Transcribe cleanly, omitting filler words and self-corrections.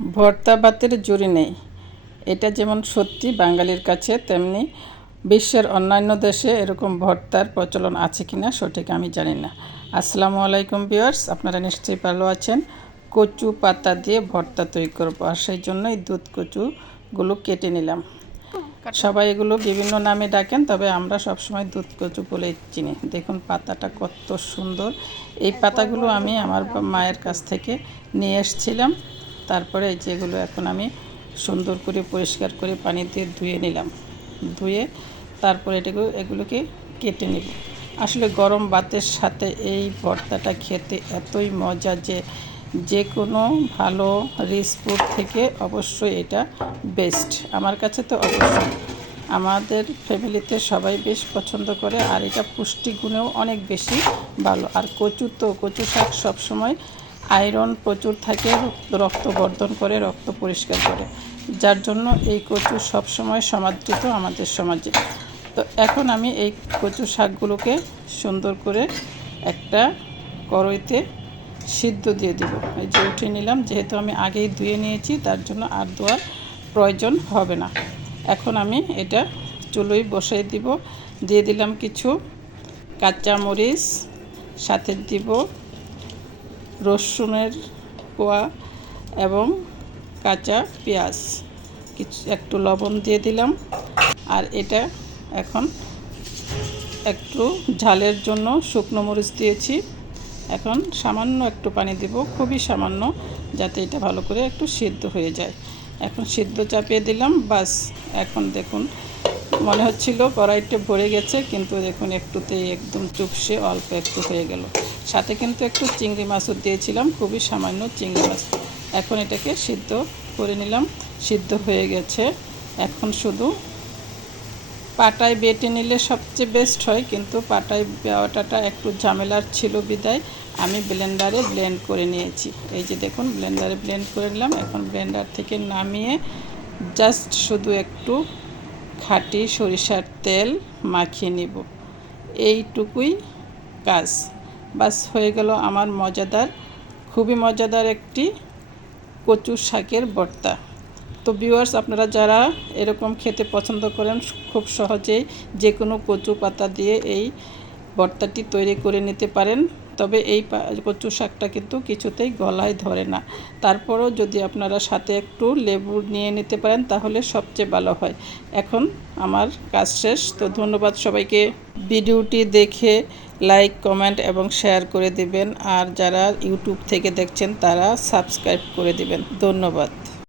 ভর্তা ভাতের জুড়ি নেই। এটা যেমন সত্যি বাঙালির কাছে, তেমনি বিশ্বের অন্যান্য দেশে এরকম ভর্তার প্রচলন আছে কিনা সঠিক আমি জানি না। আসসালামু আলাইকুম ভিউয়ার্স, আপনারা নিশ্চয়ই ভালো আছেন। কচু পাতা দিয়ে ভর্তা তৈরি করবো, আর সেই জন্যই দুধ কচুগুলো কেটে নিলাম। সবাই এগুলো বিভিন্ন নামে ডাকেন, তবে আমরা সবসময় দুধ কচু বলে চিনি। দেখুন পাতাটা কত সুন্দর। এই পাতাগুলো আমি আমার মায়ের কাছ থেকে নিয়ে এসেছিলাম। তারপরে যেগুলো এখন আমি সুন্দর করে পরিষ্কার করে পানি দিয়ে ধুয়ে নিলাম। ধুয়ে তারপরে এগুলোকে কেটে নেব। আসলে গরম ভাতের সাথে এই ভর্তাটা খেতে এতই মজা যে কোনো ভালো রিচ ফুড থেকে অবশ্যই এটা বেস্ট। আমার কাছে তো অবশ্যই, আমাদের ফ্যামিলিতে সবাই বেশ পছন্দ করে, আর এটা পুষ্টিগুণেও অনেক বেশি ভালো। আর কচু শাক সবসময় আয়রন প্রচুর থাকে, রক্ত বর্ধন করে, রক্ত পরিষ্কার করে, যার জন্য এই কচু সবসময় সমাদৃত আমাদের সমাজে। তো এখন আমি এই কচু শাকগুলোকে সুন্দর করে একটা কড়াইতে সিদ্ধ দিয়ে দেব। এই যে উঠিয়ে নিলাম, যেহেতু আমি আগেই ধুয়ে নিয়েছি তার জন্য আর ধোয়ার প্রয়োজন হবে না। এখন আমি এটা চুলোয় বসাই দিব। দিয়ে দিলাম কিছু কাঁচা মরিচ, সাথে দিব রসুনের কোয়া এবং কাঁচা পেঁয়াজ, একটু লবণ দিয়ে দিলাম। আর এটা এখন একটু ঝালের জন্য শুকনো মরিচ দিয়েছি। এখন সামান্য একটু পানি দিব, খুবই সামান্য, যাতে এটা ভালো করে একটু সিদ্ধ হয়ে যায়। এখন সিদ্ধ চাপিয়ে দিলাম, বাস। এখন দেখুন মনে হচ্ছিল কড়াইটা ভরে গেছে, কিন্তু দেখুন একটুতেই একদম চুপসে অল্প একটু হয়ে গেল। সাথে কিন্তু একটু চিংড়ি মাছও দিয়েছিলাম, খুবই সামান্য চিংড়ি মাছ। এখন এটাকে সিদ্ধ করে নিলাম, সিদ্ধ হয়ে গেছে। এখন শুধু পাটায় বেটে নিলে সবচেয়ে বেস্ট হয়, কিন্তু পাটায় বেটাটা একটু ঝামেলার ছিল বিদায় আমি ব্লেন্ডারে ব্লেন্ড করে নিয়েছি। এই যে দেখুন ব্লেন্ডারে ব্লেন্ড করে নিলাম। এখন ব্লেন্ডার থেকে নামিয়ে জাস্ট শুধু একটু খাঁটি সরিষার তেল মাখিয়ে নিব, এইটুকুই কাজ। বাস, হয়ে গেল আমার মজাদার, খুবই মজাদার একটি কচু শাকের ভর্তা। তো ভিউয়ার্স, আপনারা যারা এরকম খেতে পছন্দ করেন, খুব সহজেই যে কোনো কচু পাতা দিয়ে এই ভর্তাটি তৈরি করে নিতে পারেন। তবে এই কচু শাকটা কিন্তু কিছুতেই গলায় ধরে না। তারপরও যদি আপনারা সাথে একটু লেবু নিয়ে নিতে পারেন তাহলে সবচেয়ে ভালো হয়। এখন আমার কাজ শেষ। তো ধন্যবাদ সবাইকে। ভিডিওটি দেখে লাইক, কমেন্ট এবং শেয়ার করে দিবেন। আর যারা ইউটিউব থেকে দেখছেন তারা সাবস্ক্রাইব করে দিবেন। ধন্যবাদ।